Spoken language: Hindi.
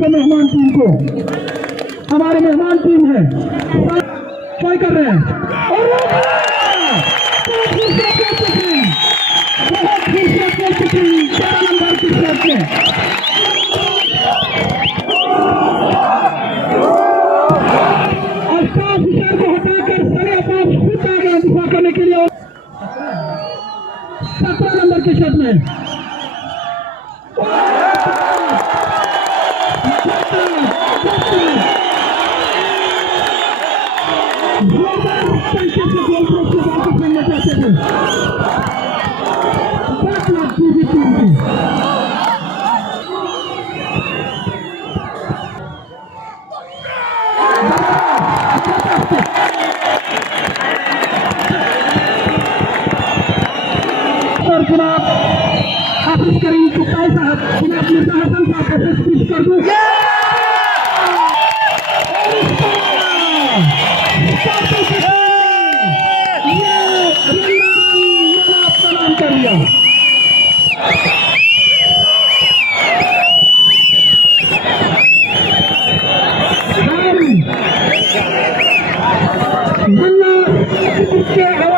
आपको मेहमान टीम को, हमारे मेहमान टीम है क्या कर रहे हैं और बहुत खूबसूरत 11 नंबर की शर्ट में और साफ विचार को हटाकर सरे पास खुद आ गए दिफा करने के लिए 17 नंबर की शर्ट में जनाब हाफिज करीम कुत्ताई साहब, जनाब मिर्जा हसन साहब एसएसपी स्कर्दू नाम कर दिया। के